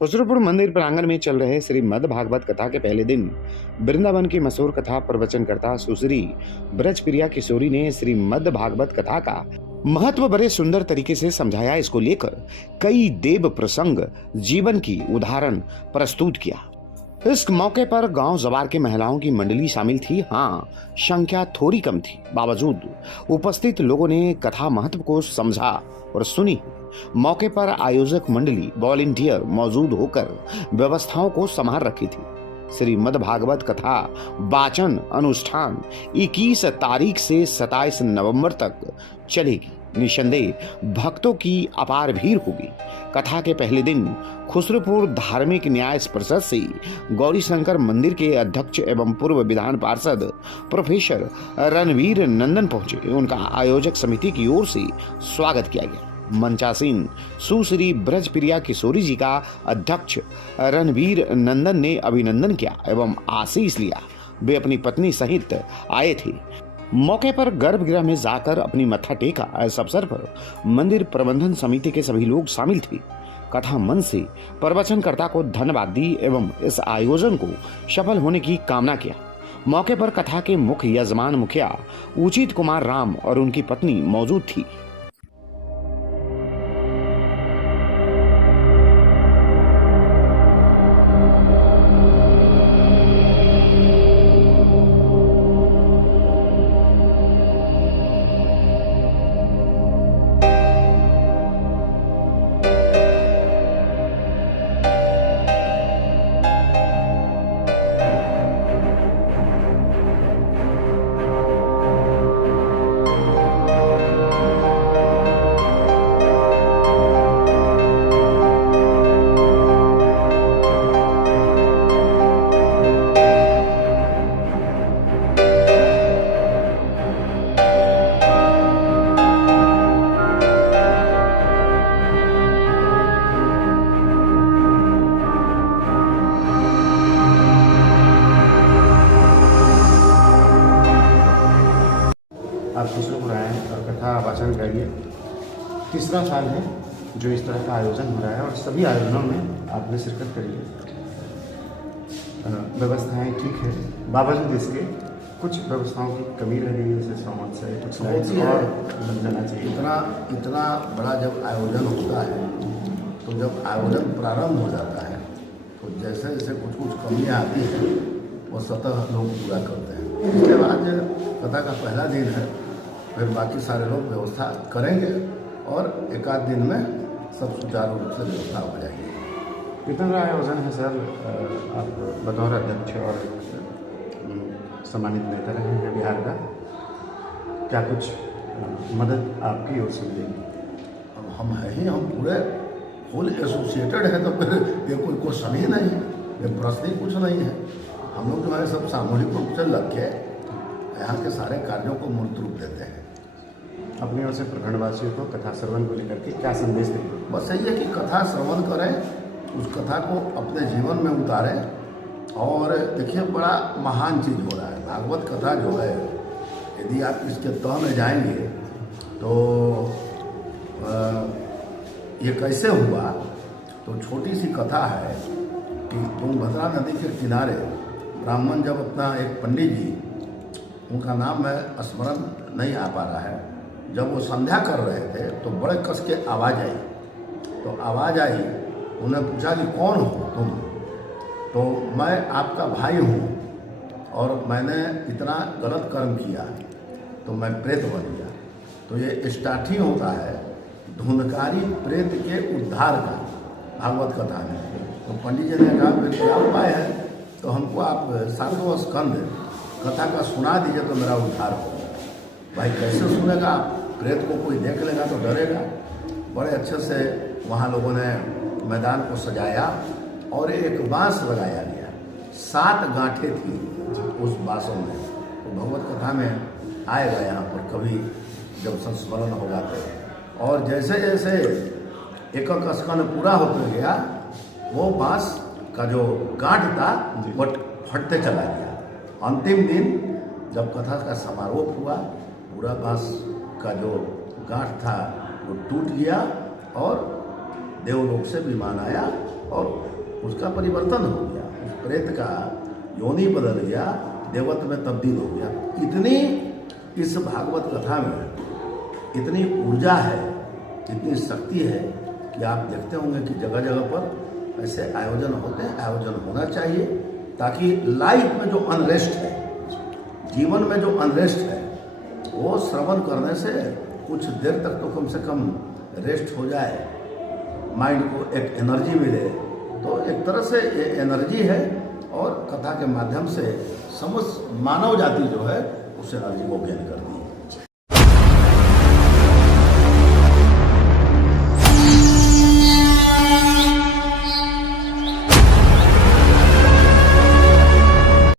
खुसरूपुर मंदिर प्रांगण में चल रहे श्रीमद् भागवत कथा के पहले दिन वृंदावन की मशहूर कथा प्रवचनकर्ता सुश्री ब्रजप्रिया किशोरी ने श्रीमद् भागवत कथा का महत्व बड़े सुंदर तरीके से समझाया। इसको लेकर कई देव प्रसंग जीवन की उदाहरण प्रस्तुत किया। इस मौके पर गांव जवार के महिलाओं की मंडली शामिल थी। हाँ, संख्या थोड़ी कम थी, बावजूद उपस्थित लोगों ने कथा महत्व को समझा और सुनी। मौके पर आयोजक मंडली वॉलंटियर मौजूद होकर व्यवस्थाओं को संभाल रखी थी। श्रीमद् भागवत कथा वाचन अनुष्ठान 21 तारीख से 27 नवंबर तक चलेगी। निसंदेह भक्तों की अपार भीड़ होगी। कथा के पहले दिन खुसरूपुर धार्मिक न्याय परिषद से गौरी शंकर मंदिर के अध्यक्ष एवं पूर्व विधान पार्षद प्रोफेसर रणवीर नंदन पहुंचे। उनका आयोजक समिति की ओर से स्वागत किया गया। मंचासीन सुश्री ब्रजप्रिया किशोरी जी का अध्यक्ष रणवीर नंदन ने अभिनंदन किया एवं आशीष लिया। वे अपनी पत्नी सहित आए थे। मौके पर गर्भगृह में जाकर अपनी मत्था टेका। इस अवसर पर मंदिर प्रबंधन समिति के सभी लोग शामिल थे। कथा मन से प्रवचनकर्ता को धन्यवाद दी एवं इस आयोजन को सफल होने की कामना किया। मौके पर कथा के मुख्य यजमान मुखिया उचित कुमार राम और उनकी पत्नी मौजूद थी। आप खुसरूपुर आए हैं और कथा वाचन करिए। तीसरा साल है जो इस तरह का आयोजन हो रहा है और सभी आयोजनों में आपने शिरकत करिए। व्यवस्थाएं ठीक है, बावजूद इसके कुछ व्यवस्थाओं की कमी रह गई है। जैसे समझ से कुछ और लग जाना चाहिए। इतना बड़ा जब आयोजन होता है तो जब आयोजन प्रारंभ हो जाता है तो जैसे जैसे कुछ कमियाँ आती हैं वो स्वतः लोग पूरा करते हैं। इसके बाद कथा का पहला दिन है, फिर बाकी सारे लोग व्यवस्था करेंगे और एक आध दिन में सब सुचारू रूप से व्यवस्था हो जाएगी। कितना बड़ा आयोजन है सर? आप बतौर अध्यक्ष और सम्मानित नेता रहे हैं बिहार का, क्या कुछ मदद आपकी ओर से मिलेगी? अब हम हैं ही, हम पूरे फुल एसोसिएटेड हैं, तो फिर ये कोई क्वेश्चन ही नहीं है, ये प्रश्न ही कुछ नहीं है। हम लोग जो है सब सामूहिक रूप से लग के यहाँ के सारे कार्यों को मूर्त रूप देते हैं। अपनी ओर से प्रखंडवासियों को कथा श्रवण को लेकर के क्या संदेश देंगे? बस यही है कि कथा श्रवण करें, उस कथा को अपने जीवन में उतारें। और देखिए, बड़ा महान चीज़ हो रहा है भागवत कथा जो है। यदि आप इसके तह में जाएंगे तो ये कैसे हुआ, तो छोटी सी कथा है कि तुंगभद्रा नदी के किनारे ब्राह्मण जब अपना एक पंडित जी, उनका नाम है स्मरण नहीं आ पा रहा है, जब वो संध्या कर रहे थे तो बड़े कस के आवाज़ आई। तो आवाज़ आई, उन्हें पूछा कि कौन हो तुम? तो मैं आपका भाई हूँ और मैंने इतना गलत कर्म किया तो मैं प्रेत बन गया। तो ये स्टार्ट ही होता है धुंधकारी प्रेत के उद्धार का भागवत कथा में। तो पंडित जी ने कहा फिर क्या उपाय है? तो हमको आप 7वां स्कंद कथा का सुना दीजिए तो मेरा उद्धार हो। भाई कैसे सुनेगा? प्रेत को कोई देख लेगा तो डरेगा। बड़े अच्छे से वहाँ लोगों ने मैदान को सजाया और एक बांस लगाया गया। 7 गांठें थी उस बांसों में। तो भगवत कथा में आएगा यहाँ पर कभी जब संस्मरण होगा तो। और जैसे जैसे एक स्कंद पूरा होते गया, वो बांस का जो गांठ था वो फटते चला गया। अंतिम दिन जब कथा का समारोह हुआ, पूरा बांस का जो गांठ था वो टूट गया और देवलोक से विमान आया और उसका परिवर्तन हो गया, उस प्रेत का योनि बदल गया, देवत्व में तब्दील हो गया। इतनी इस भागवत कथा में इतनी ऊर्जा है, इतनी शक्ति है कि आप देखते होंगे कि जगह जगह पर ऐसे आयोजन होते हैं, आयोजन होना चाहिए, ताकि लाइफ में जो अनरेस्ट है, जीवन में जो अनरेस्ट है, वो श्रवण करने से कुछ देर तक तो कम से कम रेस्ट हो जाए, माइंड को एक एनर्जी मिले। तो एक तरह से ये एनर्जी है और कथा के माध्यम से समस्त मानव जाति जो है उस एनर्जी को गेन कर दी।